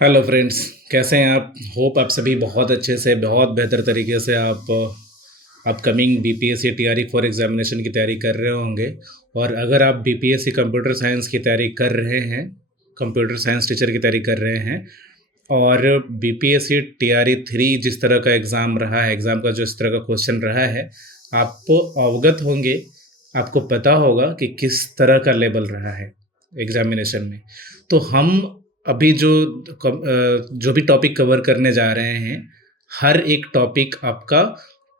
Hello friends. कैसे हैं आप? होप आप सभी बहुत अच्छे से, बहुत बेहतर तरीके से आप upcoming BPSC TRE for examination की तैयारी कर रहे होंगे। और अगर आप बीपीएससी कंप्यूटर साइंस की तैयारी कर रहे हैं, कंप्यूटर साइंस टीचर की तैयारी कर रहे हैं, और बीपीएससी टीआरई 3 जिस तरह का एग्ज़ाम रहा है, एग्ज़ाम का जो इस तरह का क्वेश्चन रहा है, आप अवगत होंगे, आपको पता होगा कि किस तरह का लेवल रहा है एग्जामिनेशन में। तो हम अभी जो भी टॉपिक कवर करने जा रहे हैं, हर एक टॉपिक आपका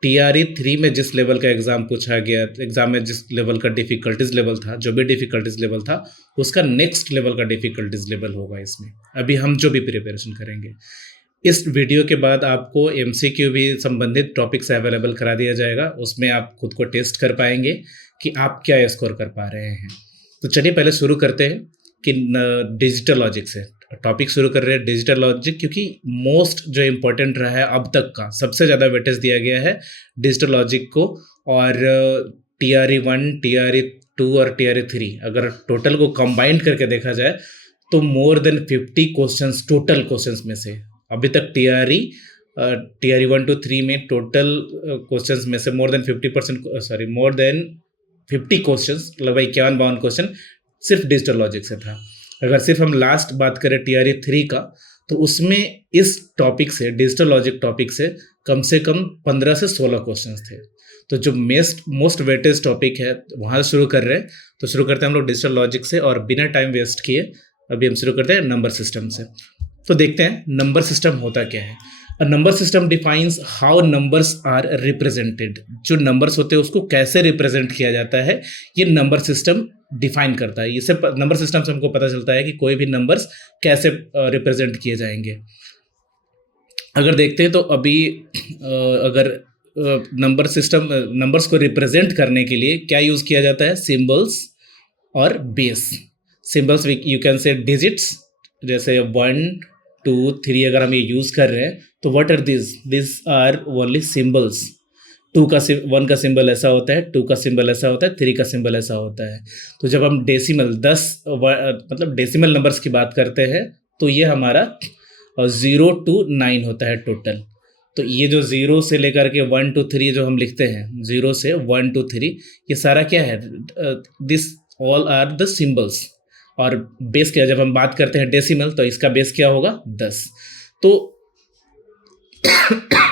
टीआरई 3 में जिस लेवल का एग्ज़ाम पूछा गया, एग्ज़ाम में जिस लेवल का डिफ़िकल्टीज लेवल था, जो भी डिफ़िकल्टीज लेवल था, उसका नेक्स्ट लेवल का डिफ़िकल्टीज लेवल होगा इसमें, अभी हम जो भी प्रिपरेशन करेंगे। इस वीडियो के बाद आपको एमसीक्यू भी संबंधित टॉपिक से अवेलेबल करा दिया जाएगा। उसमें आप खुद को टेस्ट कर पाएंगे कि आप क्या स्कोर कर पा रहे हैं। तो चलिए पहले शुरू करते हैं कि डिजिटल लॉजिक से टॉपिक शुरू कर रहे हैं। डिजिटल लॉजिक क्योंकि मोस्ट जो इम्पोर्टेंट रहा है अब तक का, सबसे ज़्यादा वेटेज दिया गया है डिजिटल लॉजिक को। और टीआरई 1, टीआरई 2 और टीआरई 3 अगर टोटल को कंबाइंड करके देखा जाए तो more than 50 questions, total questions में से अभी तक टीआरई 1 to 3 में टोटल क्वेश्चंस में से मोर देन 50 क्वेश्चंस, लगभग 51-52 क्वेश्चन सिर्फ डिजिटल लॉजिक से था। अगर सिर्फ हम लास्ट बात करें टीआरई 3 का, तो उसमें इस टॉपिक से, डिजिटल लॉजिक टॉपिक से कम 15 से 16 क्वेश्चंस थे। तो जो मोस्ट वेटेज टॉपिक है वहाँ से शुरू कर रहे हैं। तो शुरू करते हैं हम लोग डिजिटल लॉजिक से, और बिना टाइम वेस्ट किए अभी हम शुरू करते हैं नंबर सिस्टम से। तो देखते हैं नंबर सिस्टम होता क्या है। A number system defines how numbers are represented. जो नंबर्स होते हैं उसको कैसे रिप्रेजेंट किया जाता है, ये नंबर सिस्टम डिफाइन करता है। इससे नंबर सिस्टम से हमको पता चलता है कि कोई भी नंबर्स कैसे रिप्रेजेंट किए जाएंगे। अगर देखते हैं तो अभी अगर नंबर्स को रिप्रेजेंट करने के लिए क्या यूज़ किया जाता है? सिंबल्स और base. Symbols you can say digits, जैसे 1, 2, 3 अगर हम ये यूज़ कर रहे हैं तो what are this are only symbols. 1 का सिंबल ऐसा होता है, 2 का सिंबल ऐसा होता है, 3 का सिंबल ऐसा होता है। तो जब हम डेसिमल मतलब डेसिमल नंबर्स की बात करते हैं तो ये हमारा 0 to 9 होता है टोटल। तो ये जो 0 से लेकर के 1 to 3 जो हम लिखते हैं, 0 से 1 to 3, ये सारा क्या है? This all are the symbols. और बेस क्या, जब हम बात करते हैं डेसिमल, तो इसका बेस क्या होगा? 10। तो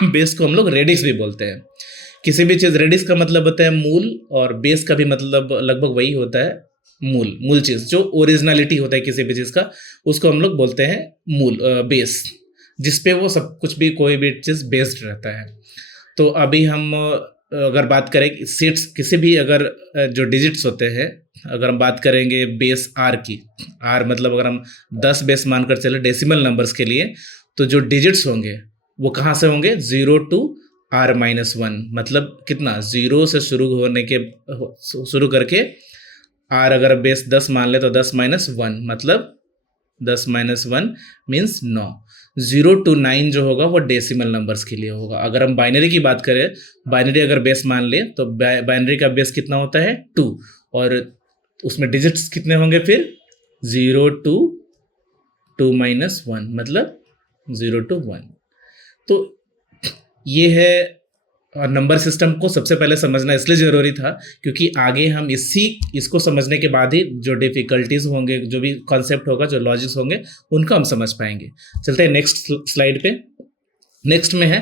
बेस को हम लोग रेडिक्स भी बोलते हैं। किसी भी चीज़, रेडिक्स का मतलब होता है मूल, और बेस का भी मतलब लगभग वही होता है, मूल चीज़। जो ओरिजिनलिटी होता है किसी भी चीज़ का, उसको हम लोग बोलते हैं मूल, बेस, जिसपे वो सब कुछ भी, कोई भी चीज़ बेस्ड रहता है। तो अभी हम अगर बात करें सीट्स, किसी भी अगर जो डिजिट्स होते हैं, अगर हम बात करेंगे बेस आर की, आर मतलब अगर हम 10 बेस मानकर चले डेसिमल नंबर्स के लिए, तो जो डिजिट्स होंगे वो कहाँ से होंगे? 0 to r-1। मतलब कितना? 0 से शुरू करके आर अगर बेस 10 मान ले तो 10-1, मतलब 10-1 मीन्स 9। 0 to 9 जो होगा वो डेसिमल नंबर्स के लिए होगा। अगर हम बाइनरी की बात करें, बाइनरी अगर बेस मान ले तो बाइनरी का बेस कितना होता है? 2, और उसमें डिजिट्स कितने होंगे फिर? 0 to 2-1, मतलब 0 to 1। तो ये है। और नंबर सिस्टम को सबसे पहले समझना इसलिए ज़रूरी था क्योंकि आगे हम इसको समझने के बाद ही जो डिफ़िकल्टीज़ होंगे, जो भी कॉन्सेप्ट होगा, जो लॉजिक्स होंगे, उनको हम समझ पाएंगे। चलते हैं नेक्स्ट स्लाइड पे। नेक्स्ट में है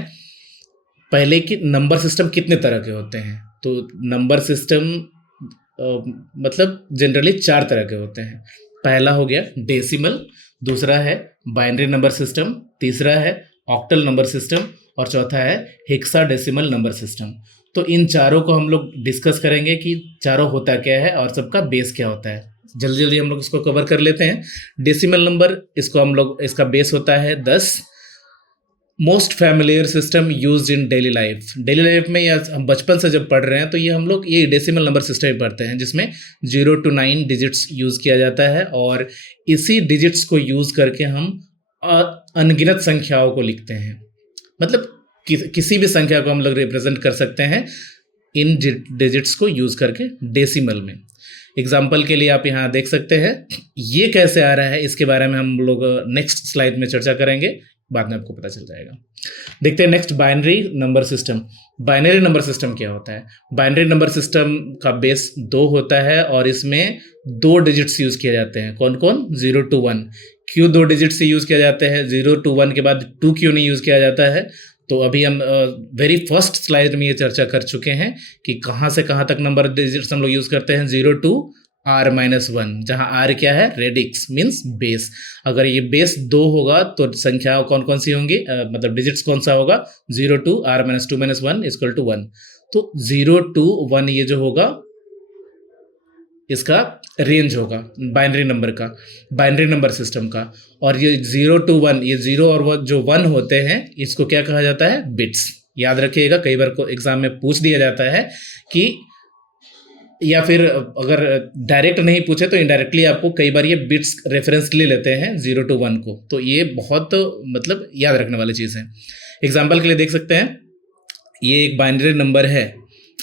पहले कि नंबर सिस्टम कितने तरह के होते हैं। तो नंबर सिस्टम मतलब जनरली 4 तरह के होते हैं। पहला हो गया डेसिमल, दूसरा है बाइनरी नंबर सिस्टम, तीसरा है ऑक्टल नंबर सिस्टम, और चौथा है हेक्साडेसिमल नंबर सिस्टम। तो इन चारों को हम लोग डिस्कस करेंगे कि चारों होता क्या है और सबका बेस क्या होता है। जल्दी जल्दी हम लोग इसको कवर कर लेते हैं। डेसिमल नंबर, इसका बेस होता है 10। Most familiar system use in daily life में, या हम बचपन से जब पढ़ रहे हैं तो ये हम लोग ये डेसिमल नंबर सिस्टम ही पढ़ते हैं, जिसमें 0 to 9 डिजिट्स यूज़ किया जाता है। और इसी डिजिट्स को यूज़ करके हम अनगिनत संख्याओं को लिखते हैं। मतलब किसी भी संख्या को हम लोग रिप्रेजेंट कर सकते हैं इन डिजिट्स को यूज़ करके डेसिमल में। एग्जाम्पल के लिए आप यहाँ देख सकते हैं, ये कैसे आ रहा है इसके बारे में हम लोग नेक्स्ट स्लाइड में चर्चा करेंगे, बाद में आपको पता चल जाएगा। देखते हैं next, binary number system. Binary number system क्या होता है? बाइनरी नंबर सिस्टम का बेस 2 होता है और इसमें 2 डिजिट्स यूज किए जाते हैं। कौन कौन? 0 to 1। क्यों 2 डिजिट से यूज किया जाता है? 0 to 1 के बाद 2 क्यों नहीं यूज किया जाता है? तो अभी हम वेरी फर्स्ट स्लाइड में ये चर्चा कर चुके हैं कि कहाँ से कहाँ तक नंबर डिजिट्स हम लोग यूज करते हैं। 0 to r-1, जहाँ r क्या है? Radix means base. अगर ये बेस 2 होगा तो संख्या कौन कौन सी होंगी, मतलब डिजिट्स कौन सा होगा? 0 to r-2-1 इक्वल टू 1। तो 0 to 1 ये जो होगा इसका रेंज होगा बाइनरी नंबर का, बाइनरी नंबर सिस्टम का। और ये 0 to 1, ये 0 और वो जो 1 होते हैं इसको क्या कहा जाता है? बिट्स। याद रखिएगा, कई बार को एग्जाम में पूछ दिया जाता है कि, या फिर अगर डायरेक्ट नहीं पूछे तो इनडायरेक्टली आपको कई बार ये बिट्स रेफरेंस ले लेते हैं 0 to 1 को। तो ये बहुत मतलब याद रखने वाली चीज़ है। एग्जाम्पल के लिए देख सकते हैं, ये एक बाइनरी नंबर है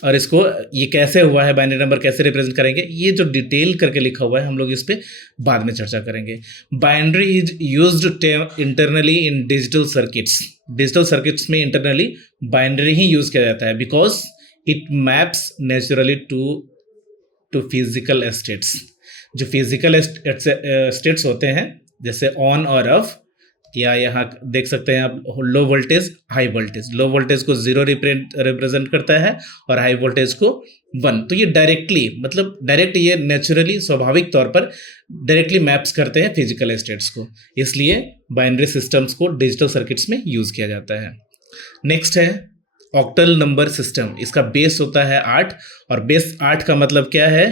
और इसको ये कैसे हुआ है, बाइनरी नंबर कैसे रिप्रेजेंट करेंगे, ये जो डिटेल करके लिखा हुआ है हम लोग इस पे बाद में चर्चा करेंगे। Binary is used internally in digital circuits. Digital circuits में इंटरनली बाइनरी ही यूज किया जाता है because it maps naturally to physical states. जो फिजिकल स्टेट्स होते हैं जैसे ऑन और ऑफ, या यहाँ देख सकते हैं आप low voltage high voltage. Low voltage को 0 रिप्रेजेंट करता है और हाई वोल्टेज को 1। तो ये डायरेक्टली, मतलब डायरेक्ट, ये नेचुरली स्वाभाविक तौर पर डायरेक्टली मैप्स करते हैं फिजिकल स्टेट्स को, इसलिए बाइनरी सिस्टम्स को डिजिटल सर्किट्स में यूज किया जाता है। नेक्स्ट है ऑक्टल नंबर सिस्टम। इसका बेस होता है 8 और बेस 8 का मतलब क्या है?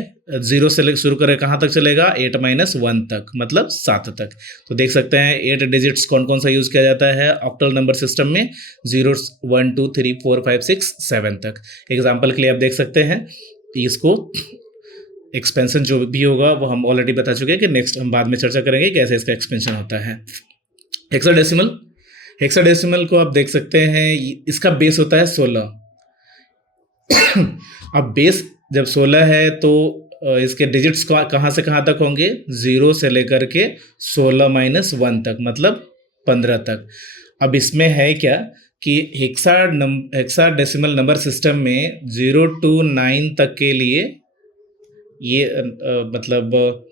0 से शुरू करें कहाँ तक चलेगा? 8-1 तक, मतलब 7 तक। तो देख सकते हैं 8 डिजिट्स कौन कौन सा यूज किया जाता है ऑक्टल नंबर सिस्टम में? 0, 1, 2, 3, 4, 5, 6, 7 तक। एग्जाम्पल के लिए आप देख सकते हैं, इसको एक्सपेंशन जो भी होगा वो हम ऑलरेडी बता चुके हैं कि नेक्स्ट हम बाद में चर्चा करेंगे कैसे इसका एक्सपेंशन होता है। हेक्साडेसिमल। हेक्साडेसिमल को आप देख सकते हैं, इसका बेस होता है 16। अब बेस जब 16 है तो इसके डिजिट्स कहाँ से कहाँ तक होंगे? 0 से लेकर के 16-1 तक, मतलब 15 तक। अब इसमें है क्या कि हेक्साडेसिमल नंबर सिस्टम में 0 to 9 तक के लिए ये मतलब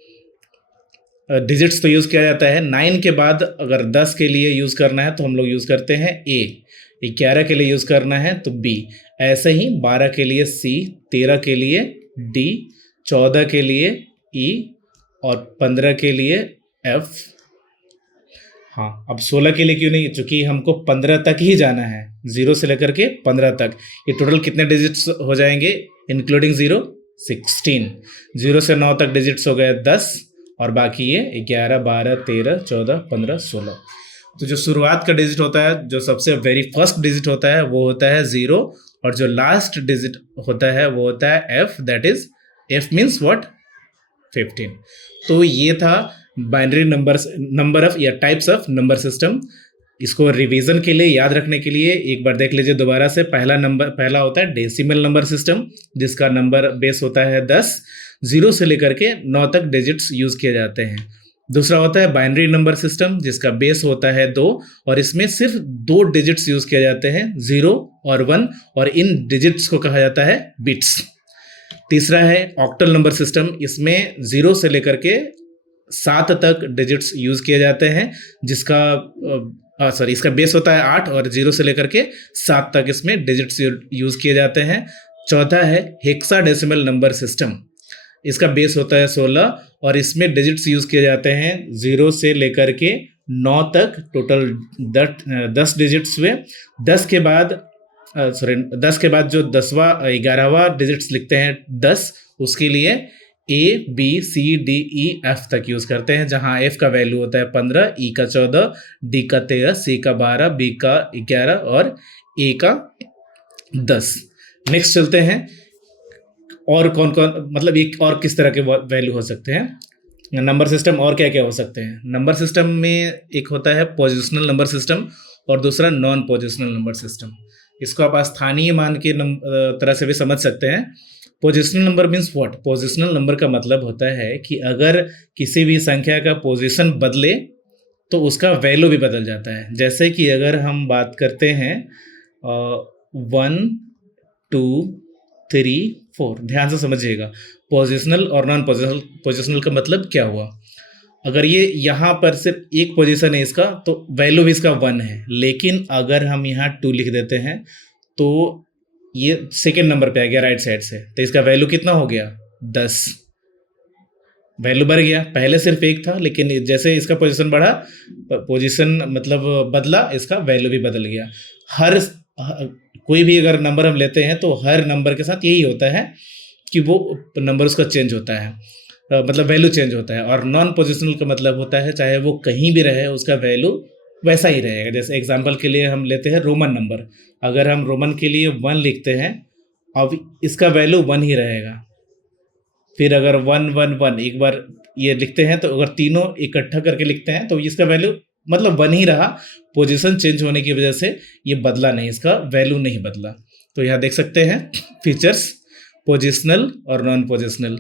डिजिट्स तो यूज़ किया जाता है। 9 के बाद अगर 10 के लिए यूज़ करना है तो हम लोग यूज़ करते हैं A, 11 के लिए यूज़ करना है तो B, ऐसे ही 12 के लिए C, 13 के लिए D, 14 के लिए E और 15 के लिए F। हाँ, अब 16 के लिए क्यों नहीं? क्योंकि हमको 15 तक ही जाना है, 0 से लेकर के 15 तक। ये टोटल कितने डिजिट्स हो जाएंगे इंक्लूडिंग 0? 16। 0 से 9 तक डिजिट्स हो गए 10 और बाकी ये 11, 12, 13, 14, 15, 16। तो जो शुरुआत का डिजिट होता है, जो सबसे वेरी फर्स्ट डिजिट होता है वो होता है 0 और जो लास्ट डिजिट होता है वो होता है F, that is F means what? 15। तो ये था बाइनरी नंबर ऑफ या टाइप्स ऑफ नंबर सिस्टम। इसको रिवीजन के लिए, याद रखने के लिए एक बार देख लीजिए दोबारा से। पहला होता है डेसिमल नंबर सिस्टम, जिसका नंबर बेस होता है 10, 0 से लेकर के 9 तक डिजिट्स यूज किए जाते हैं। दूसरा होता है बाइनरी नंबर सिस्टम, जिसका बेस होता है 2 और इसमें सिर्फ 2 डिजिट्स यूज किए जाते हैं, 0 और 1, और इन डिजिट्स को कहा जाता है बिट्स। तीसरा है ऑक्टल नंबर सिस्टम, इसमें 0 से लेकर के 7 तक डिजिट्स यूज किए जाते हैं, जिसका इसका बेस होता है 8 और 0 से लेकर के 7 तक इसमें डिजिट्स यूज किए जाते हैं। चौथा है हेक्साडेसिमल नंबर सिस्टम, इसका बेस होता है 16 और इसमें डिजिट्स यूज किए जाते हैं 0 से लेकर के 9 तक, टोटल 10 डिजिट्स हुए। 10 के बाद जो 10वां 11वां डिजिट्स लिखते हैं 10, उसके लिए A, B, C, D, E, F तक यूज करते हैं, जहां F का वैल्यू होता है 15, E का 14, D का 13, C का 12, B का 11 और A का 10। नेक्स्ट चलते हैं, और कौन कौन, मतलब एक और किस तरह के वैल्यू हो सकते हैं नंबर सिस्टम, और क्या क्या हो सकते हैं नंबर सिस्टम में? एक होता है पोजिशनल नंबर सिस्टम और दूसरा नॉन पोजिशनल नंबर सिस्टम। इसको आप स्थानीय मान के तरह से भी समझ सकते हैं। Positional number means what? Positional number का मतलब होता है कि अगर किसी भी संख्या का पोजीशन बदले तो उसका वैल्यू भी बदल जाता है। जैसे कि अगर हम बात करते हैं 1 2 3 4, ध्यान से समझिएगा। पोजिशनल और नॉन पोजिशनल, पोजिशनल का मतलब क्या हुआ? अगर ये यहाँ पर सिर्फ एक पोजीशन है इसका तो वैल्यू भी इसका 1 है, लेकिन अगर हम यहाँ 2 लिख देते हैं तो ये सेकेंड नंबर पे आ गया राइट साइड से, तो इसका वैल्यू कितना हो गया? 10। वैल्यू बढ़ गया, पहले सिर्फ एक था लेकिन जैसे इसका पोजीशन बढ़ा, पोजीशन मतलब बदला, इसका वैल्यू भी बदल गया। कोई भी अगर नंबर हम लेते हैं तो हर नंबर के साथ यही होता है कि वो नंबर उसका चेंज होता है, मतलब वैल्यू चेंज होता है। और नॉन पोजिशनल का मतलब होता है चाहे वो कहीं भी रहे उसका वैल्यू वैसा ही रहेगा। जैसे एग्जांपल के लिए हम लेते हैं रोमन नंबर, अगर हम रोमन के लिए 1 लिखते हैं, अब इसका वैल्यू 1 ही रहेगा। फिर अगर 1 1 1 एक बार ये लिखते हैं तो अगर तीनों इकट्ठा करके लिखते हैं तो इसका वैल्यू मतलब 1 ही रहा, पोजीशन चेंज होने की वजह से ये बदला नहीं, इसका वैल्यू नहीं बदला। तो यहाँ देख सकते हैं फीचर्स, पोजिशनल और non positional.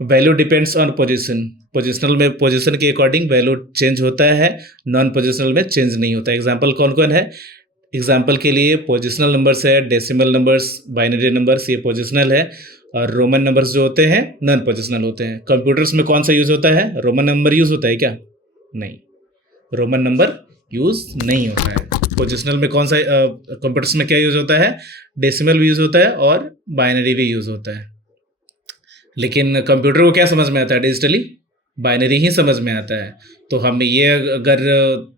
Value depends on position, positional में पोजीशन के अकॉर्डिंग वैल्यू चेंज होता है, नॉन पोजिशनल में चेंज नहीं होता। एग्जाम्पल कौन कौन है? एग्जाम्पल के लिए पोजिशनल नंबर्स है, डेसिमल नंबर्स, बाइनरी नंबर्स, ये पोजिशनल है। और रोमन नंबर्स जो होते हैं नॉन पोजिशनल होते हैं। कंप्यूटर्स में कौन सा यूज़ होता है? रोमन नंबर यूज़ होता है क्या? नहीं, रोमन नंबर यूज़ नहीं होता है। पोजिशनल में कौन सा कंप्यूटर्स में क्या यूज़ होता है? डेसिमल भी यूज़ होता है और बाइनरी भी यूज़ होता है। लेकिन कंप्यूटर को क्या समझ में आता है? डिजिटली बाइनरी ही समझ में आता है। तो हम ये अगर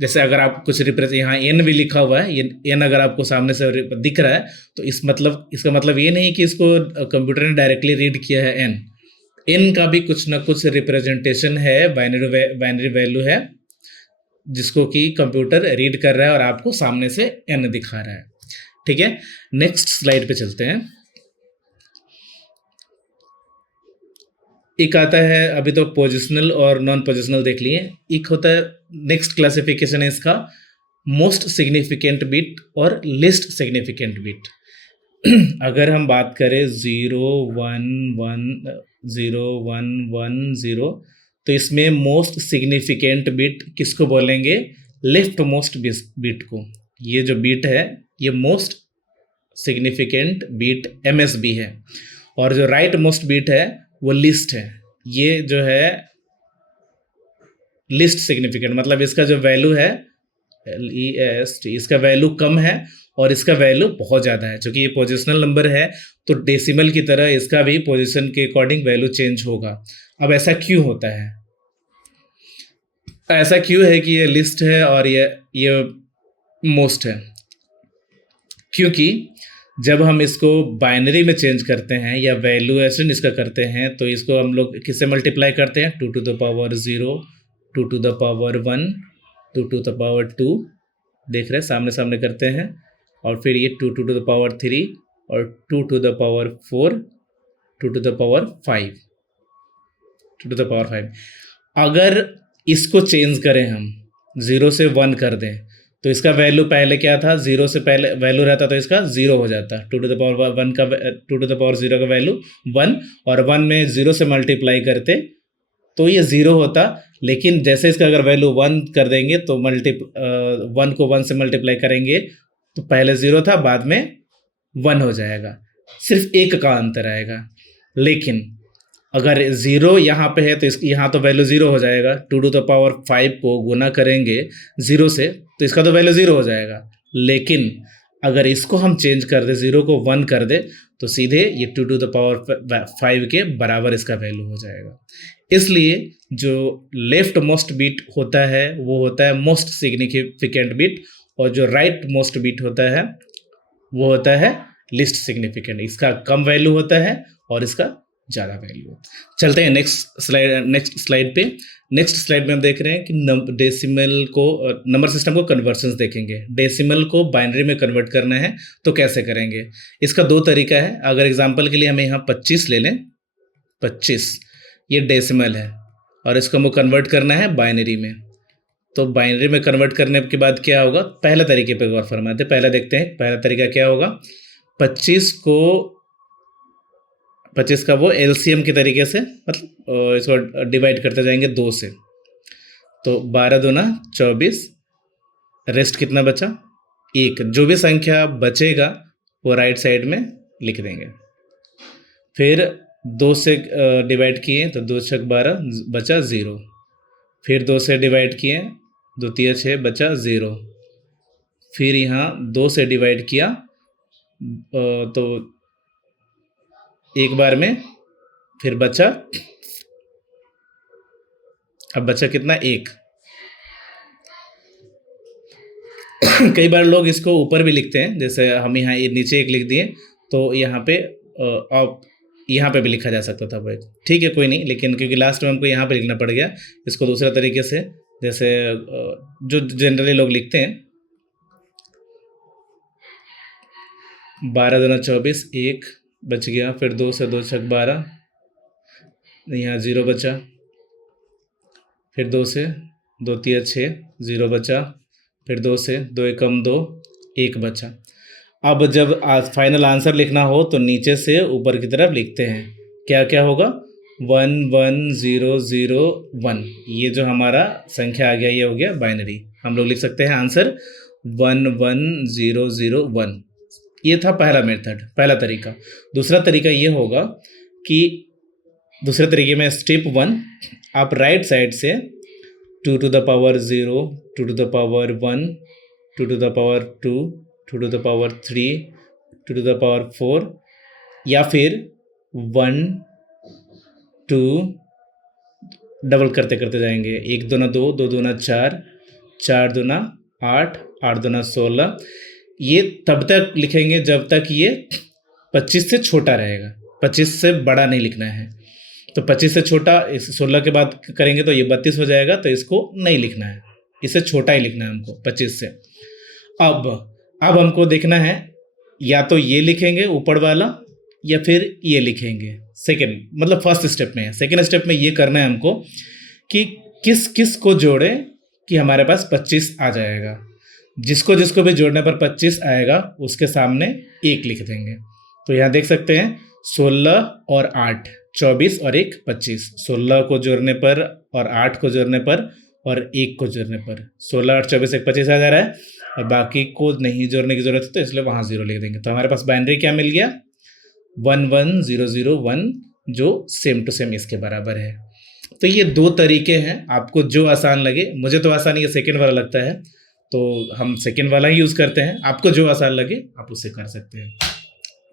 जैसे अगर आप कुछ रिप्रेजेंट, यहाँ एन भी लिखा हुआ है, ये एन अगर आपको सामने से दिख रहा है तो इसका मतलब ये नहीं कि इसको कंप्यूटर ने डायरेक्टली रीड किया है। एन का भी कुछ ना कुछ रिप्रेजेंटेशन है, बाइनरी वैल्यू है जिसको कि कंप्यूटर रीड कर रहा है और आपको सामने से एन दिखा रहा है। ठीक है, नेक्स्ट स्लाइड पे चलते हैं। एक आता है, अभी तो पोजिशनल और नॉन पोजिशनल देख लिए, एक होता है नेक्स्ट क्लासिफिकेशन है इसका, मोस्ट सिग्निफिकेंट बिट और लिस्ट सिग्निफिकेंट बिट। अगर हम बात करें 0 1 1 0 1 1 0, तो इसमें मोस्ट सिग्निफिकेंट बिट किसको बोलेंगे? लेफ्ट मोस्ट बिट को। ये जो बिट है ये मोस्ट सिग्निफिकेंट बिट MSB है, और जो राइट मोस्ट बिट है वो लिस्ट है। ये जो है लिस्ट सिग्निफिकेंट, मतलब इसका जो वैल्यू है LEST, इसका वैल्यू कम है और इसका वैल्यू बहुत ज़्यादा है। क्योंकि ये पोजिशनल नंबर है तो डेसिमल की तरह इसका भी पोजीशन के अकॉर्डिंग वैल्यू चेंज होगा। अब ऐसा क्यों होता है? ऐसा क्यों है कि ये लिस्ट है और ये मोस्ट है? क्योंकि जब हम इसको बाइनरी में चेंज करते हैं या वैल्यूएशन इसका करते हैं तो इसको हम लोग किससे मल्टीप्लाई करते हैं? 2 to the power 0, 2 to the power 1, 2 to the power 2, देख रहे हैं सामने सामने करते हैं। और फिर ये 2 to the power 3 और 2 to the power 4, 2 to the power 5, 2 to the power 5। अगर इसको चेंज करें हम, 0 से 1 कर दें, तो इसका वैल्यू पहले क्या था? 0 से पहले वैल्यू रहता तो इसका 0 हो जाता। 2 to the power 1 का 2 to the power 0 का वैल्यू 1, और 1 में 0 से मल्टीप्लाई करते तो ये 0 होता। लेकिन जैसे इसका अगर वैल्यू 1 कर देंगे तो 1 को 1 से मल्टीप्लाई करेंगे तो पहले 0 था, बाद में 1 हो जाएगा, सिर्फ एक का अंतर आएगा। लेकिन अगर 0 यहाँ पे है तो यहाँ तो वैल्यू 0 हो जाएगा। 2 to the power 5 को गुना करेंगे 0 से तो इसका तो वैल्यू 0 हो जाएगा। लेकिन अगर इसको हम चेंज कर दे, 0 को 1 कर दे, तो सीधे ये 2 to the power 5 के बराबर इसका वैल्यू हो जाएगा। इसलिए जो लेफ्ट मोस्ट बिट होता है वो होता है मोस्ट सिग्निफिकेंट बिट, और जो राइट मोस्ट बिट होता है वो होता है लिस्ट सिग्निफिकेंट। इसका कम वैल्यू होता है और इसका ज़्यादा वैल्यू। चलते हैं नेक्स्ट स्लाइड पे। नेक्स्ट स्लाइड में हम देख रहे हैं कि डेसिमल को, नंबर सिस्टम को कन्वर्जन्स देखेंगे। डेसिमल को बाइनरी में कन्वर्ट करना है तो कैसे करेंगे? इसका 2 तरीका है। अगर एग्जांपल के लिए हमें यहाँ 25 ले लें, 25 ये डेसिमल है और इसको हमें कन्वर्ट करना है बाइनरी में। तो बाइनरी में कन्वर्ट करने के बाद क्या होगा? पहले तरीके पे गौर फरमाते हैं। पहले देखते हैं पहला तरीका क्या होगा। 25 को 25 का वो एलसीएम के तरीके से, मतलब इसको डिवाइड करते जाएंगे 2 से। तो 12 दूना 24, रेस्ट कितना बचा? 1। जो भी संख्या बचेगा वो राइट साइड में लिख देंगे। फिर 2 से डिवाइड किए तो 2 छक 12, बचा 0। फिर 2 से डिवाइड किए, 2 तिया 6, बचा 0। फिर यहाँ 2 से डिवाइड किया तो एक बार में, फिर बचा, अब बचा कितना? 1। कई बार लोग इसको ऊपर भी लिखते हैं, जैसे हम यहाँ नीचे 1 लिख दिए तो यहाँ पे अब यहाँ पे भी लिखा जा सकता था भाई, ठीक है कोई नहीं, लेकिन क्योंकि लास्ट में हमको यहाँ पे लिखना पड़ गया इसको दूसरा तरीके से, जैसे जो जनरली लोग लिखते हैं। 12 दूना 24, 1 बच गया। फिर 2 से 2 छक 12, यहाँ 0 बचा। फिर 2 से 2 तिया 6, 0 बचा। फिर 2 से 2 एकम 2, 1 बचा। अब जब फाइनल आंसर लिखना हो तो नीचे से ऊपर की तरफ लिखते हैं। क्या क्या होगा? 1 1 0 0 1। ये जो हमारा संख्या आ गया ये हो गया बाइनरी। हम लोग लिख सकते हैं आंसर 1 1 0 0 1। ये था पहला मेथड, पहला तरीका। दूसरा तरीका ये होगा कि दूसरे तरीके में स्टेप 1, आप राइट साइड से 2 to the power 0, 2 to the power 1, 2 to the power 2, 2 to the power 3, 2 to the power 4, या फिर 1 2 डबल करते करते जाएंगे। 1 दूना 2, 2 दूना 4, 4 दूना 8, 8 दूना 16। ये तब तक लिखेंगे जब तक ये 25 से छोटा रहेगा, 25 से बड़ा नहीं लिखना है। तो 25 से छोटा, 16 के बाद करेंगे तो ये 32 हो जाएगा, तो इसको नहीं लिखना है, इसे छोटा ही लिखना है हमको 25 से। अब हमको देखना है, या तो ये लिखेंगे ऊपर वाला या फिर ये लिखेंगे सेकेंड, मतलब फर्स्ट स्टेप में है। सेकेंड स्टेप में ये करना है हमको कि किस किस को जोड़े कि हमारे पास 25 आ जाएगा। जिसको जिसको भी जोड़ने पर 25 आएगा उसके सामने 1 लिख देंगे। तो यहाँ देख सकते हैं 16 और 8, 24 और 1 25। 16 को जोड़ने पर और 8 को जोड़ने पर और 1 को जोड़ने पर 16 8 24 1 25 आ जा रहा है, और बाकी को नहीं जोड़ने की जरूरत है तो इसलिए वहाँ 0 लिख देंगे। तो हमारे पास बाइनरी क्या मिल गया? 1 1 0 0 1, जो सेम टू सेम इसके बराबर है। तो ये 2 तरीके हैं, आपको जो आसान लगे। मुझे तो आसान ये सेकेंड वाला लगता है, तो हम सेकेंड वाला ही यूज़ करते हैं। आपको जो आसान लगे आप उससे कर सकते हैं।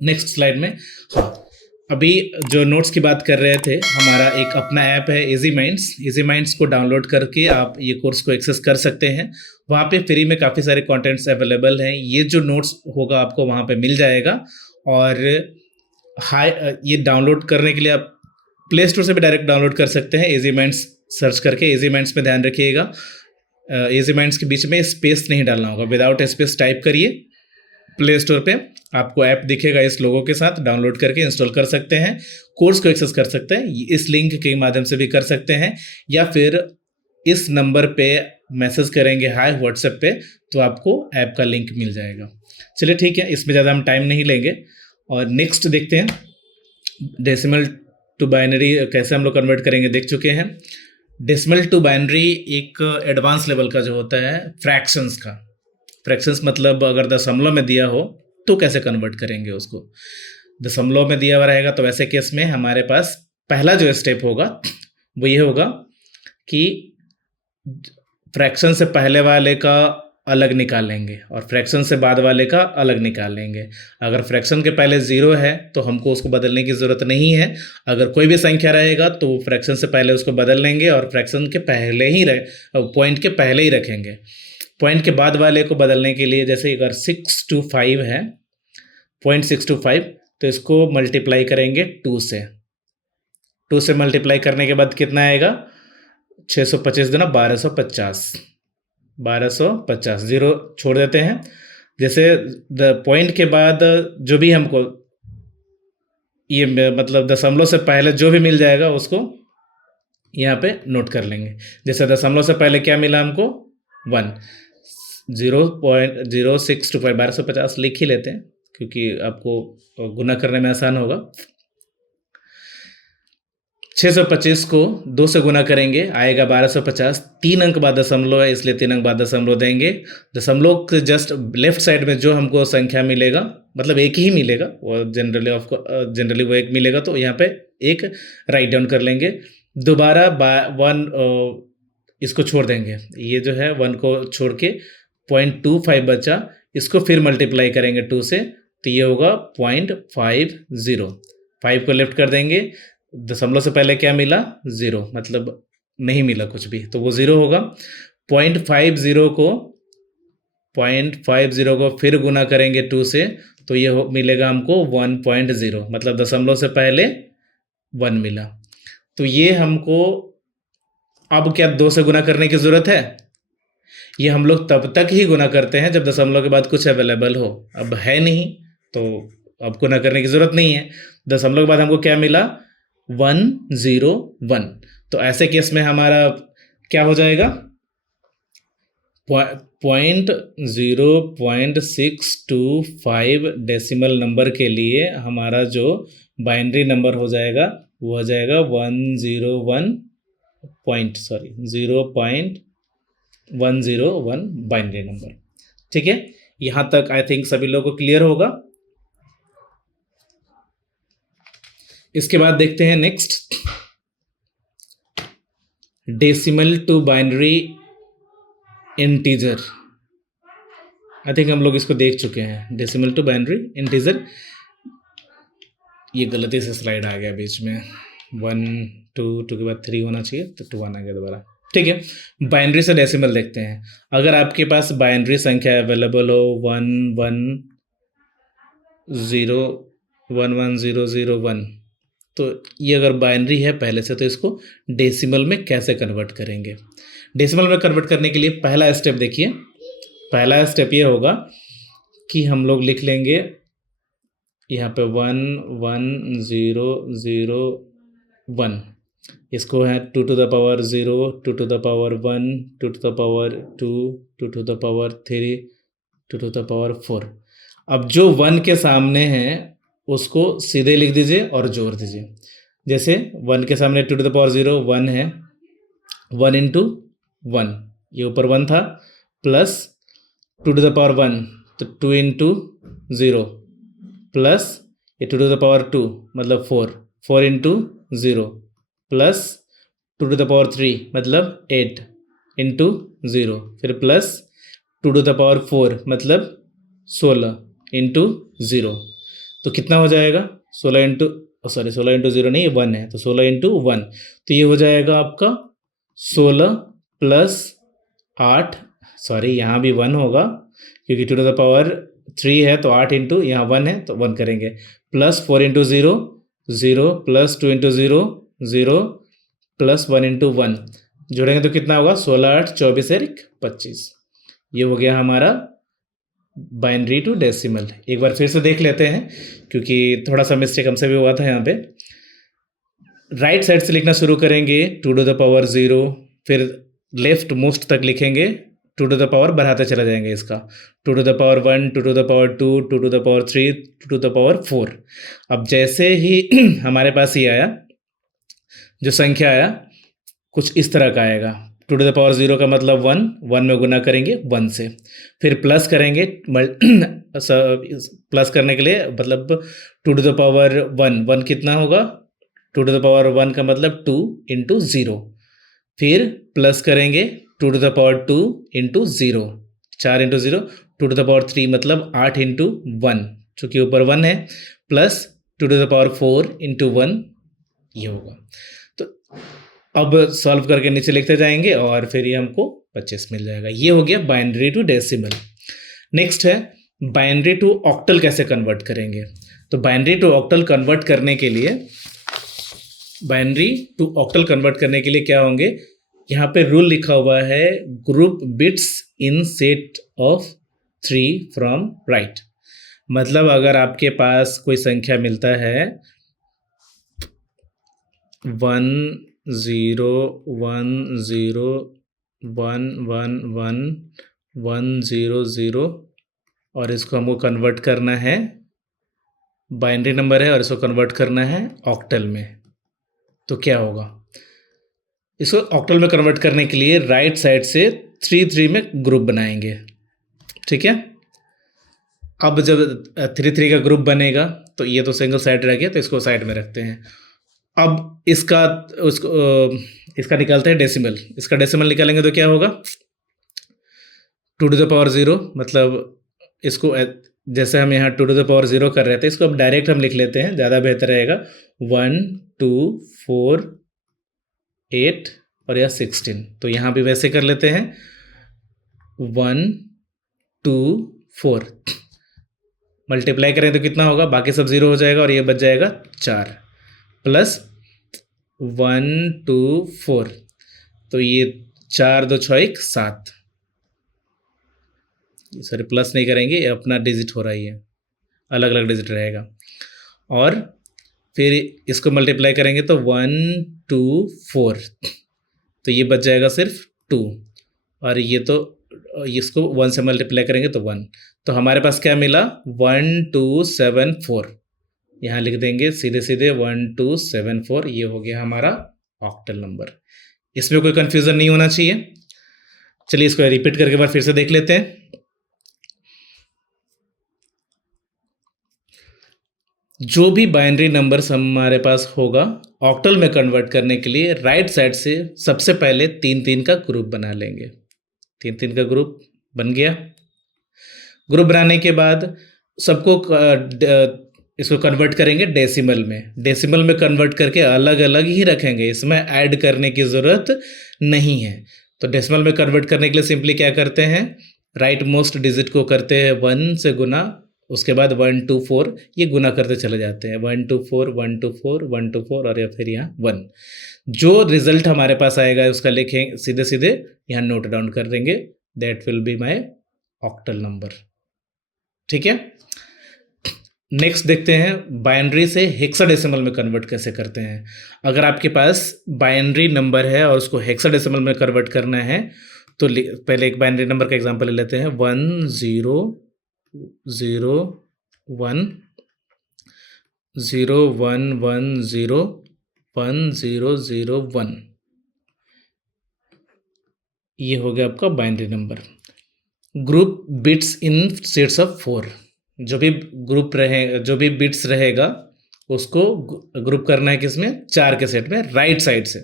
नेक्स्ट स्लाइड में, हाँ, अभी जो नोट्स की बात कर रहे थे, हमारा एक अपना ऐप है इजी माइंड्स। इजी माइंड्स को डाउनलोड करके आप ये कोर्स को एक्सेस कर सकते हैं। वहाँ पे फ्री में काफ़ी सारे कंटेंट्स अवेलेबल हैं। ये जो नोट्स होगा आपको वहाँ पे मिल जाएगा। और ये डाउनलोड करने के लिए आप प्ले स्टोर से भी डायरेक्ट डाउनलोड कर सकते हैं। इजी माइंड्स सर्च करके, इजी माइंड्स में ध्यान रखिएगा, इजी माइंड्स के बीच में स्पेस नहीं डालना होगा, विदाउट स्पेस टाइप करिए। प्ले स्टोर पे आपको ऐप दिखेगा इस लोगो के साथ, डाउनलोड करके इंस्टॉल कर सकते हैं, कोर्स को एक्सेस कर सकते हैं। इस लिंक के माध्यम से भी कर सकते हैं, या फिर इस नंबर पे मैसेज करेंगे हाय व्हाट्सएप पे, तो आपको ऐप का लिंक मिल जाएगा। चलिए ठीक है, इसमें ज़्यादा हम टाइम नहीं लेंगे और नेक्स्ट देखते हैं। डेसिमल टू बाइनरी कैसे हम लोग कन्वर्ट करेंगे देख चुके हैं। डेसिमल टू बाइनरी एक एडवांस लेवल का जो होता है फ्रैक्शंस का। फ्रैक्शंस मतलब अगर दशमलव में दिया हो तो कैसे कन्वर्ट करेंगे उसको। दशमलव में दिया हुआ रहेगा तो वैसे केस में हमारे पास पहला जो स्टेप होगा वो ये होगा कि फ्रैक्शन से पहले वाले का अलग निकालेंगे और फ्रैक्शन से बाद वाले का अलग निकालेंगे। अगर फ्रैक्शन के पहले 0 है तो हमको उसको बदलने की ज़रूरत नहीं है। अगर कोई भी संख्या रहेगा तो फ्रैक्शन से पहले उसको बदल लेंगे और फ्रैक्शन के पहले ही पॉइंट के पहले ही रखेंगे। पॉइंट के बाद वाले को बदलने के लिए, जैसे अगर 625 है, 0.625, तो इसको मल्टीप्लाई करेंगे 2 से। 2 से मल्टीप्लाई करने के बाद कितना आएगा? 625 दूना 1250, 1250। 0 छोड़ देते हैं। जैसे पॉइंट के बाद जो भी हमको ये मतलब दशमलव से पहले जो भी मिल जाएगा उसको यहाँ पे नोट कर लेंगे। जैसे दशमलव से पहले क्या मिला हमको? 1। 0.0625 1250 लिख ही लेते हैं क्योंकि आपको गुना करने में आसान होगा। 625 को 2 से गुना करेंगे, आएगा 1250। 3 अंक बाद दशमलव है, इसलिए 3 अंक बाद दशमलव देंगे। दशमलव के जस्ट लेफ्ट साइड में जो हमको संख्या मिलेगा, मतलब एक ही मिलेगा, वो जनरली वो एक मिलेगा, तो यहाँ पे एक राइट डाउन कर लेंगे। दोबारा 1 इसको छोड़ देंगे, ये जो है 1 को छोड़ के 0.25 बचा, इसको फिर मल्टीप्लाई करेंगे 2 से, तो ये होगा 0.50। 5 को लेफ्ट कर देंगे, दशमलव से पहले क्या मिला, 0, मतलब नहीं मिला कुछ भी, तो वो 0 होगा। 0.50 को फिर गुना करेंगे 2 से, तो ये मिलेगा हमको 1.0, मतलब दशमलव से पहले 1 मिला। तो ये हमको अब क्या 2 से गुना करने की ज़रूरत है? ये हम लोग तब तक ही गुना करते हैं जब दशमलव के बाद कुछ अवेलेबल हो। अब है नहीं, तो अब गुना करने की ज़रूरत नहीं है। दशमलव के बाद हमको क्या मिला, 101। तो ऐसे केस में हमारा क्या हो जाएगा, 0.625 डेसिमल नंबर के लिए हमारा जो बाइनरी नंबर हो जाएगा वो हो जाएगा 0.101 बाइनरी नंबर। ठीक है, यहाँ तक आई थिंक सभी लोगों को क्लियर होगा। इसके बाद देखते हैं next, decimal to binary integer. I think हम लोग इसको देख चुके हैं, डेसिमल टू बाइनरी इंटीजर। ये गलती से स्लाइड आ गया बीच में, 1 2 के बाद 3 होना चाहिए, तो 2 आना गया दोबारा। ठीक है, बाइनरी से डेसिमल देखते हैं। अगर आपके पास बाइनरी संख्या अवेलेबल हो 11001, तो ये अगर बाइनरी है पहले से, तो इसको डेसिमल में कैसे कन्वर्ट करेंगे? डेसिमल में कन्वर्ट करने के लिए पहला स्टेप देखिए, पहला स्टेप ये होगा कि हम लोग लिख लेंगे यहाँ पे 11001, इसको है 2 to the power 0, 2 to the power 1, 2 to the power 2, 2 to the power 3, 2 to the power 4। अब जो 1 के सामने है उसको सीधे लिख दीजिए और जोड़ दीजिए। जैसे 1 के सामने 2 to the power 0 1 है, 1 into 1, ये ऊपर 1 था, प्लस 2 to the power 1, तो 2 into 0, प्लस ये 2 to the power 2 मतलब 4 into 0, plus 2 to the power 3 मतलब 8 into 0, फिर प्लस 2 to the power 4 मतलब 16 into 0। तो कितना हो जाएगा, 16 into 0 नहीं, 1 है, तो 16 into 1, तो ये हो जाएगा आपका 16 प्लस 8, यहाँ भी 1 होगा क्योंकि 2 to the power 3 है, तो 8 इंटू यहाँ 1 है तो 1 करेंगे, plus 4 into 0 0, plus 2 into 0 0, plus 1 into 1, जोड़ेंगे तो कितना होगा, 16 8 24 और 25। ये हो गया हमारा बाइनरी टू डेसिमल। एक बार फिर से देख लेते हैं क्योंकि थोड़ा सा मिस्टेक हमसे भी हुआ था यहाँ पे। राइट साइड से लिखना शुरू करेंगे 2 to the power 0, फिर लेफ्ट मोस्ट तक लिखेंगे 2 to the power, बढ़ाते चले जाएंगे इसका 2 to the power 1, 2 to the power 2, 2 to the power 3, 2 to the power 4। अब जैसे ही हमारे पास ये आया, जो संख्या आया कुछ इस तरह का आएगा, 2 to the power 0 का मतलब 1 में गुना करेंगे 1 से, फिर प्लस करेंगे प्लस करने के लिए मतलब 2 to the power 1 कितना होगा, 2 to the power 1 का मतलब 2 into 0, फिर प्लस करेंगे 2 to the power 2 into 0, 4 into 0, 2 to the power 3 मतलब 8 into 1, चूँकि ऊपर 1 है, plus 2 to the power 4 into 1, ये होगा। तो अब सॉल्व करके नीचे लिखते जाएंगे और फिर ये हमको 25 मिल जाएगा। ये हो गया बाइनरी टू डेसिमल। नेक्स्ट है बाइनरी टू ऑक्टल कैसे कन्वर्ट करेंगे। तो बाइनरी टू ऑक्टल कन्वर्ट करने के लिए क्या होंगे, यहाँ पे रूल लिखा हुआ है group bits in set of 3 from right. मतलब अगर आपके पास कोई संख्या मिलता है 1 0 1 0 1 1 1 1 0 0 और इसको हमको कन्वर्ट करना है, बाइनरी नंबर है और इसको कन्वर्ट करना है ऑक्टल में। तो क्या होगा, इसको ऑक्टल में कन्वर्ट करने के लिए राइट साइड से 3 में ग्रुप बनाएंगे, ठीक है। अब जब 3 का ग्रुप बनेगा तो ये तो सिंगल साइड रह गया, तो इसको साइड में रखते हैं। अब इसका निकालते हैं डेसिमल। इसका डेसिमल निकालेंगे तो क्या होगा, 2⁻0, मतलब इसको जैसे हम यहाँ 2⁻0 कर रहे थे, इसको अब डायरेक्ट हम लिख लेते हैं, ज़्यादा बेहतर रहेगा। 1 2 4 8 और यह 16, तो यहाँ भी वैसे कर लेते हैं, 1 2 4 मल्टीप्लाई करें तो कितना होगा, बाकी सब 0 हो जाएगा और ये बच जाएगा 4 प्लस 1 2 4, तो ये 4 2 6 1 7, सॉरी प्लस नहीं करेंगे, ये अपना डिजिट हो रहा है, ये अलग अलग डिजिट रहेगा। और फिर इसको मल्टीप्लाई करेंगे तो 1 2 4, तो ये बच जाएगा सिर्फ 2, और ये तो इसको 1 से मल्टीप्लाई करेंगे तो 1, तो हमारे पास क्या मिला, 1 2 7 4, यहाँ लिख देंगे सीधे सीधे 1 2 7 4, ये हो गया हमारा ऑक्टल नंबर। इसमें कोई कंफ्यूजन नहीं होना चाहिए। चलिए इसको रिपीट करके बार फिर से देख लेते हैं। जो भी बाइनरी नंबर्स हमारे पास होगा, ऑक्टल में कन्वर्ट करने के लिए राइट साइड से सबसे पहले 3 का ग्रुप बना लेंगे। 3 का ग्रुप बन गया। ग्रुप बनाने के बाद सबको इसको कन्वर्ट करेंगे डेसिमल में। डेसिमल में कन्वर्ट करके अलग अलग ही रखेंगे, इसमें ऐड करने की ज़रूरत नहीं है। तो डेसिमल में कन्वर्ट करने के लिए सिंपली क्या करते हैं, राइट मोस्ट डिजिट को करते हैं 1 से गुना, उसके बाद 1 2 4 ये गुना करते चले जाते हैं, 1 2 4 1 2 4 1 2 4 और या फिर यहाँ 1। जो रिजल्ट हमारे पास आएगा उसका लिखें सीधे सीधे यहाँ नोट डाउन कर देंगे, that will be my octal number, ठीक है। नेक्स्ट देखते हैं बाइनरी से हेक्साडेसिमल में कन्वर्ट कैसे करते हैं। अगर आपके पास बाइनरी नंबर है और उसको हेक्साडेसिमल में कन्वर्ट करना है तो पहले एक बाइनरी नंबर का एग्जांपल ले लेते हैं, 1 0 0 1 0 1 1 0 1 0 0 1, ये हो गया आपका binary number. Group bits in sets of 4, जो भी ग्रुप रहे, जो भी बिट्स रहेगा उसको ग्रुप करना है किसमें, 4 के सेट में, राइट साइड से,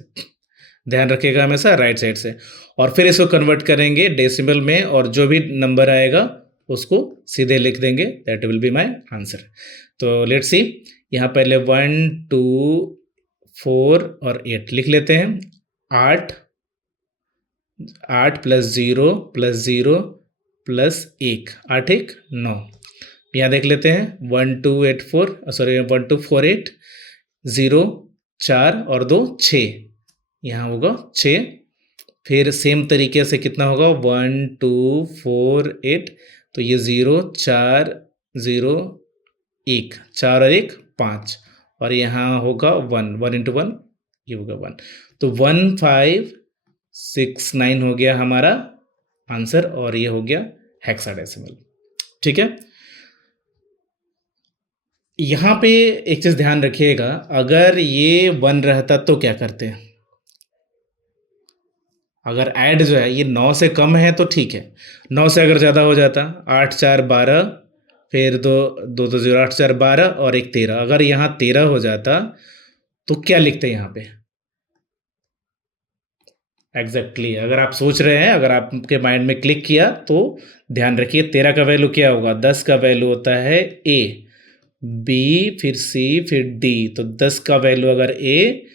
ध्यान रखिएगा हमेशा राइट साइड से। और फिर इसको कन्वर्ट करेंगे डेसिमल में और जो भी नंबर आएगा उसको सीधे लिख देंगे, that will be my answer. तो लेट्स सी, यहाँ पहले 1 2 4 और 8 लिख लेते हैं। 8 प्लस 0 प्लस 0 प्लस 1, 8 1 9। यहाँ देख लेते हैं 1 2 8 4, सॉरी 1 2 4 8 0 4 और 2 6, यहाँ होगा 6। फिर सेम तरीके से कितना होगा, 1 2 4 8, तो ये 0 4 0 1, 4 और 1 5, और यहाँ होगा 1 1 इंटू 1, ये होगा 1, तो 1 5 6 9 हो गया हमारा आंसर, और ये हो गया हेक्साडेसिमल, ठीक है। यहाँ पे एक चीज़ ध्यान रखिएगा, अगर ये 1 रहता तो क्या करते हैं, अगर ऐड जो है ये 9 से कम है तो ठीक है, 9 से अगर ज़्यादा हो जाता 8 4 12, फिर 2 2 2 0 8 4 12 और 1 13, अगर यहाँ 13 हो जाता तो क्या लिखते हैं यहाँ पे एग्जैक्टली अगर आप सोच रहे हैं, अगर आपके माइंड में क्लिक किया तो ध्यान रखिए 13 का वैल्यू क्या होगा, 10 का वैल्यू होता है ए, बी फिर सी फिर डी, तो 10 का वैल्यू अगर ए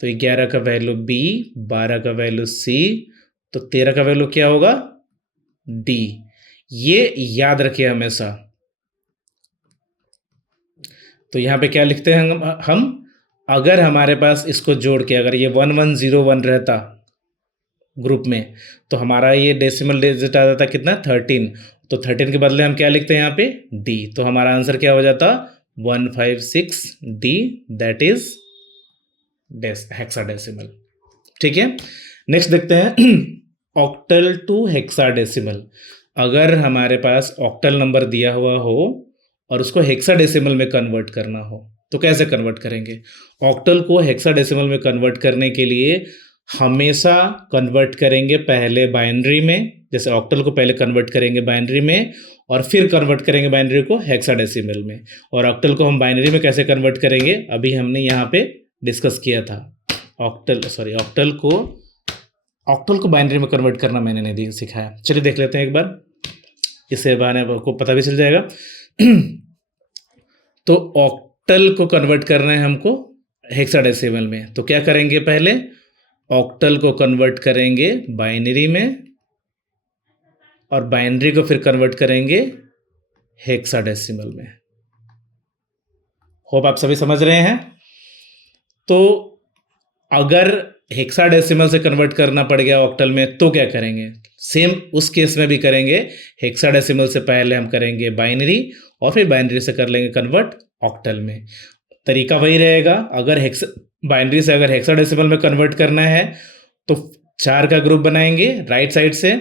तो 11 का वैल्यू बी, 12 का वैल्यू सी, तो 13 का वैल्यू क्या होगा, डी। ये याद रखिए हमेशा। तो यहाँ पे क्या लिखते हैं हम अगर हमारे पास इसको जोड़ के अगर ये 1101 रहता ग्रुप में तो हमारा ये डेसिमल डिजिट आ जाता कितना 13, तो 13 के बदले हम क्या लिखते हैं यहाँ पे डी, तो हमारा आंसर क्या हो जाता 156 डी, दैट इज हेक्साडेसिमल, ठीक है। नेक्स्ट देखते हैं ऑक्टल टू हेक्साडेसिमल। अगर हमारे पास ऑक्टल नंबर दिया हुआ हो और उसको हेक्साडेसिमल में कन्वर्ट करना हो तो कैसे कन्वर्ट करेंगे? ऑक्टल को हेक्साडेसिमल में कन्वर्ट करने के लिए हमेशा कन्वर्ट करेंगे पहले बाइनरी में, जैसे ऑक्टल को पहले कन्वर्ट करेंगे बाइनरी में और फिर कन्वर्ट करेंगे बाइनरी को हेक्साडेसिमल में। और ऑक्टल को हम बाइनरी में कैसे कन्वर्ट करेंगे अभी हमने यहाँ पे डिस्कस किया था। ऑक्टल को बाइनरी में कन्वर्ट करना मैंने नहीं सिखाया। चलिए देख लेते हैं एक बार, इससे बहाने आपको पता भी चल जाएगा। तो ऑक्टल को कन्वर्ट करना है हमको हेक्साडेसिमल में, तो क्या करेंगे? पहले ऑक्टल को कन्वर्ट करेंगे बाइनरी में और बाइनरी को फिर कन्वर्ट करेंगे हेक्साडेसिमल में। होप आप सभी समझ रहे हैं। तो अगर हेक्साडेसिमल से कन्वर्ट करना पड़ गया ऑक्टल में तो क्या करेंगे? सेम उस केस में भी करेंगे। हेक्साडेसिमल से पहले हम करेंगे बाइनरी और फिर बाइनरी से कर लेंगे कन्वर्ट ऑक्टल में। तरीका वही रहेगा। अगर बाइनरी से अगर हेक्साडेसिमल में कन्वर्ट करना है तो 4 का ग्रुप बनाएंगे राइट साइड से,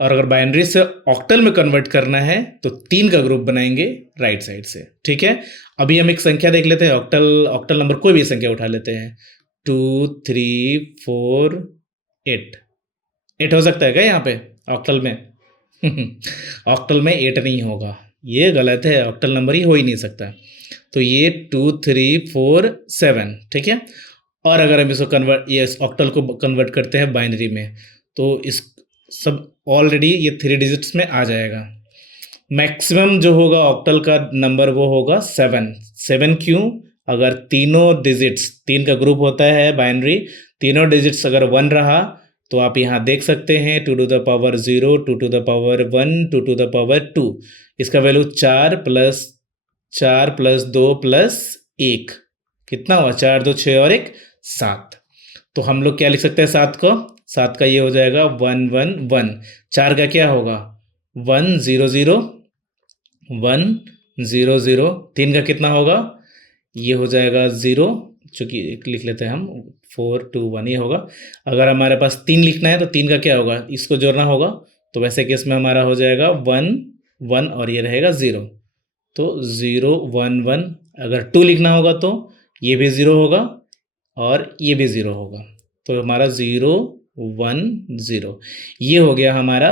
और अगर बाइनरी से ऑक्टल में कन्वर्ट करना है तो 3 का ग्रुप बनाएंगे राइट साइड से। ठीक है, अभी हम एक संख्या देख लेते हैं। ऑक्टल नंबर कोई भी संख्या उठा लेते हैं। 2 3 4 8 हो सकता है क्या यहाँ पे ऑक्टल में? ऑक्टल में 8 नहीं होगा, ये गलत है। ऑक्टल नंबर ही हो ही नहीं सकता। तो ये 2 3 4 7, ठीक है। और अगर हम इसको ये ऑक्टल को कन्वर्ट करते हैं बाइनरी में तो इस सब ऑलरेडी ये 3 डिजिट्स में आ जाएगा। मैक्सिमम जो होगा ऑक्टल का नंबर वो होगा 7। क्यों? अगर तीनों डिजिट्स, 3 का ग्रुप होता है बाइनरी, तीनों डिजिट्स अगर 1 रहा तो आप यहाँ देख सकते हैं 2 to the power 0, 2 to the power 1, 2 to the power 2। इसका वैल्यू 4 प्लस 2 प्लस 1 कितना हुआ? 4 2 6 और 1 7। तो हम लोग क्या लिख सकते हैं? 7 का ये हो जाएगा 1 1 1। 4 का क्या होगा? 1 0 0 1 0 0। 3 का कितना होगा? ये हो जाएगा 0, चूँकि एक लिख लेते हैं हम, 4 2 1 ये होगा। अगर हमारे पास 3 लिखना है तो 3 का क्या होगा? इसको जोड़ना होगा। तो वैसे केस में हमारा हो जाएगा 1 1 और ये रहेगा 0। तो 0 1 1। अगर 2 लिखना होगा तो ये भी 0 होगा और ये भी 0 होगा। तो हमारा 0 1 0 ये हो गया हमारा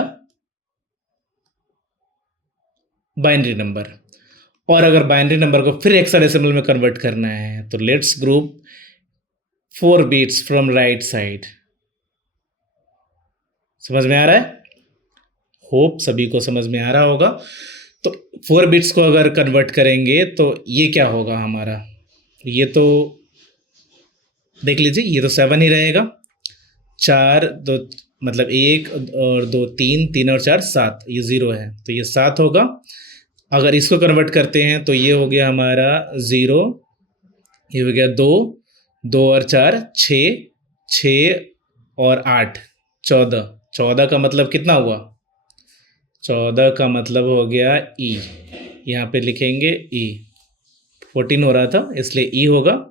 बाइनरी नंबर। और अगर बाइनरी नंबर को फिर हेक्साडेसिमल में कन्वर्ट करना है तो let's group 4 bits from right side. समझ में आ रहा है? होप सभी को समझ में आ रहा होगा। तो 4 बिट्स को अगर कन्वर्ट करेंगे तो ये क्या होगा हमारा? ये तो देख लीजिए, ये तो 7 ही रहेगा। 4 2 मतलब 1 और 2 3, 3 और 4 7, ये 0 है तो ये 7 होगा। अगर इसको कन्वर्ट करते हैं तो ये हो गया हमारा 0, ये हो गया 2 2 और 4 6 6 और 8 14। 14 का मतलब कितना हुआ? 14 का मतलब हो गया ई, यहाँ पे लिखेंगे ई। 14 हो रहा था इसलिए ई होगा।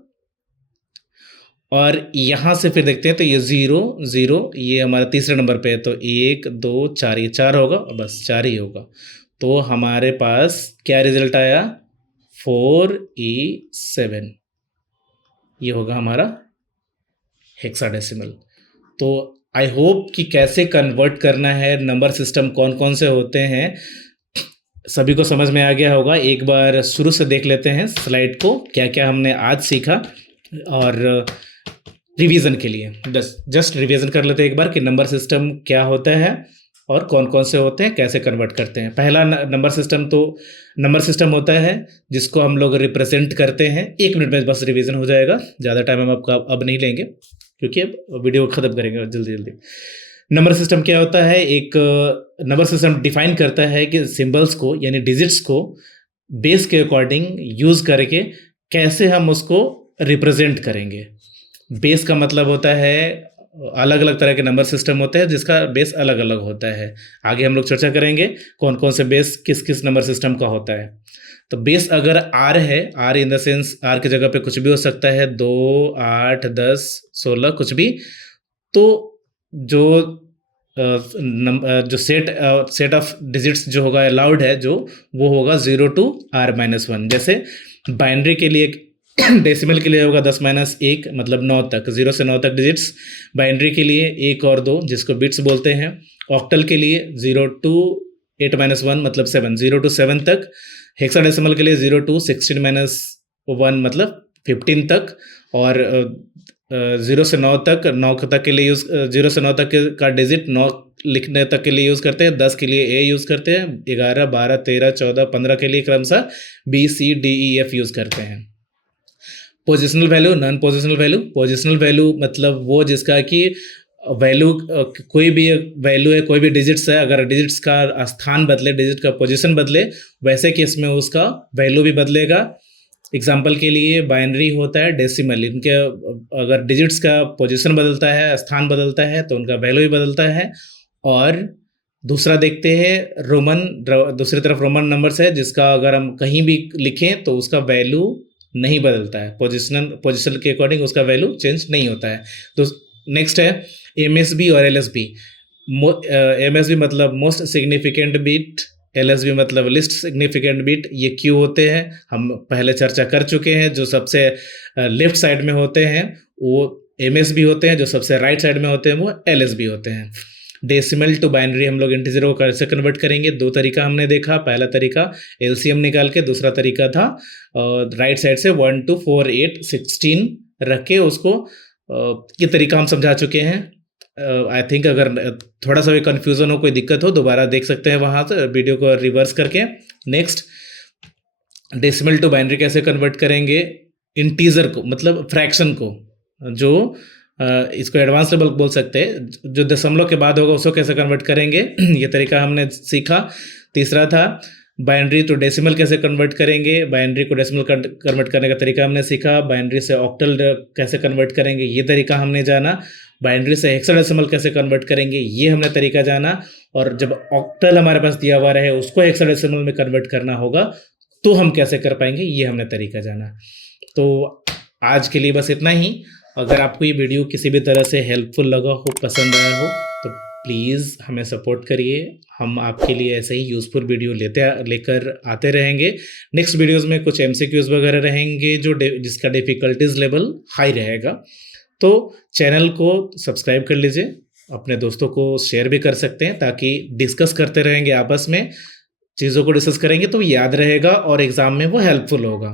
और यहाँ से फिर देखते हैं तो ये 0 0 ये हमारा तीसरे नंबर पे है तो 1 2 4, ये 4 होगा और बस 4 ही होगा। तो हमारे पास क्या रिजल्ट आया? 4E7, ये होगा हमारा हेक्साडेसिमल। तो आई होप कि कैसे कन्वर्ट करना है, नंबर सिस्टम कौन कौन से होते हैं, सभी को समझ में आ गया होगा। एक बार शुरू से देख लेते हैं स्लाइड को, क्या क्या हमने आज सीखा, और रिवीजन के लिए जस्ट रिवीजन कर लेते हैं एक बार कि नंबर सिस्टम क्या होता है और कौन कौन से होते हैं, कैसे कन्वर्ट करते हैं। पहला नंबर सिस्टम होता है जिसको हम लोग रिप्रेजेंट करते हैं। 1 मिनट में बस रिवीजन हो जाएगा, ज़्यादा टाइम हम आपका अब नहीं लेंगे क्योंकि अब वीडियो ख़त्म करेंगे जल्दी जल्दी। नंबर सिस्टम क्या होता है? एक नंबर सिस्टम डिफाइन करता है कि सिंबल्स को यानी डिजिट्स को बेस के अकॉर्डिंग यूज़ करके कैसे हम उसको रिप्रेजेंट करेंगे। बेस का मतलब होता है अलग अलग तरह के नंबर सिस्टम होते हैं जिसका बेस अलग अलग होता है। आगे हम लोग चर्चा करेंगे कौन कौन से बेस किस किस नंबर सिस्टम का होता है। तो बेस अगर आर है, R in the sense R की जगह पे कुछ भी हो सकता है, 2 8 10 16 कुछ भी। तो जो सेट ऑफ डिजिट्स जो होगा अलाउड है, जो वो होगा 0 to R-1। जैसे बाइनरी के लिए डेसिमल के लिए होगा 10-1 मतलब 9 तक, 0 से 9 तक डिजिट्स। बाइनरी के लिए 1 और 2 जिसको बिट्स बोलते हैं। ऑक्टल के लिए 0 to 8-1 मतलब 7, 0 to 7 तक। हेक्साडेसिमल के लिए 0 to 16-1 मतलब 15 तक। और 0 से 9 तक, 9 तक के लिए यूज़, 0 से 9 तक का डिजिट 9 लिखने तक के लिए यूज़ करते हैं। 10 के लिए ए यूज़ करते हैं। 11, 12, 13, 14, 15 के लिए क्रमशः बी, सी, डी, ई, एफ यूज़ करते हैं। Positional value, non positional value. Positional value मतलब वो जिसका कि वैल्यू, कोई भी वैल्यू है, कोई भी डिजिट्स है, अगर डिजिट्स का स्थान बदले, डिजिट का पोजीशन बदले, वैसे केस में उसका वैल्यू भी बदलेगा। एग्जाम्पल के लिए बाइनरी होता है, डेसिमल, इनके अगर डिजिट्स का पोजीशन बदलता है, स्थान बदलता है, तो उनका वैल्यू भी बदलता है। और दूसरा देखते हैं रोमन, दूसरी तरफ रोमन नंबर्स है जिसका अगर हम कहीं भी लिखें तो उसका वैल्यू नहीं बदलता है, पोजिशन के अकॉर्डिंग उसका वैल्यू चेंज नहीं होता है। तो नेक्स्ट है एमएसबी और एलएसबी। एमएसबी मतलब मोस्ट सिग्निफिकेंट बिट, एलएसबी मतलब लिस्ट सिग्निफिकेंट बिट। ये क्यों होते हैं हम पहले चर्चा कर चुके हैं। जो सबसे लेफ्ट साइड में होते हैं वो एमएसबी होते हैं, जो सबसे राइट साइड में होते हैं वो एलएसबी होते हैं। डेसिमल टू बाइनरी हम लोग इंटीजर को कैसे कन्वर्ट करेंगे, 2 तरीका हमने देखा। पहला तरीका एलसीएम निकाल के, दूसरा तरीका था राइट साइड से 1 2 4 8 16 रख के उसको, ये तरीका हम समझा चुके हैं। आई थिंक अगर थोड़ा सा भी कन्फ्यूज़न हो, कोई दिक्कत हो, दोबारा देख सकते हैं वहाँ से वीडियो को रिवर्स करके। नेक्स्ट, डेसिमल टू बाइनरी कैसे कन्वर्ट करेंगे, इंटीजर को मतलब फ्रैक्शन को, जो इसको एडवांस लेवल बोल सकते हैं, जो दशमलव के बाद होगा उसको कैसे कन्वर्ट करेंगे, ये तरीका हमने सीखा। तीसरा था बाइनरी टू डेसिमल कैसे कन्वर्ट करेंगे, बाइनरी को डेसिमल कन्वर्ट करने का तरीका हमने सीखा। बाइनरी से ऑक्टल कैसे कन्वर्ट करेंगे, ये तरीका हमने जाना। बाइनरी से हेक्साडेसिमल कैसे कन्वर्ट करेंगे, ये हमने तरीका जाना। और जब ऑक्टल हमारे पास दिया हुआ रहे उसको हेक्साडेसिमल में कन्वर्ट करना होगा तो हम कैसे कर पाएंगे, ये हमने तरीका जाना। तो आज के लिए बस इतना ही। अगर आपको ये वीडियो किसी भी तरह से हेल्पफुल लगा हो, पसंद आया हो, तो प्लीज़ हमें सपोर्ट करिए। हम आपके लिए ऐसे ही यूज़फुल वीडियो लेकर आते रहेंगे। नेक्स्ट वीडियोस में कुछ एमसीक्यूज़ वगैरह रहेंगे जिसका डिफ़िकल्टीज़ लेवल हाई रहेगा। तो चैनल को सब्सक्राइब कर लीजिए, अपने दोस्तों को शेयर भी कर सकते हैं, ताकि डिस्कस करते रहेंगे आपस में, चीज़ों को डिस्कस करेंगे तो याद रहेगा और एग्ज़ाम में वो हेल्पफुल होगा।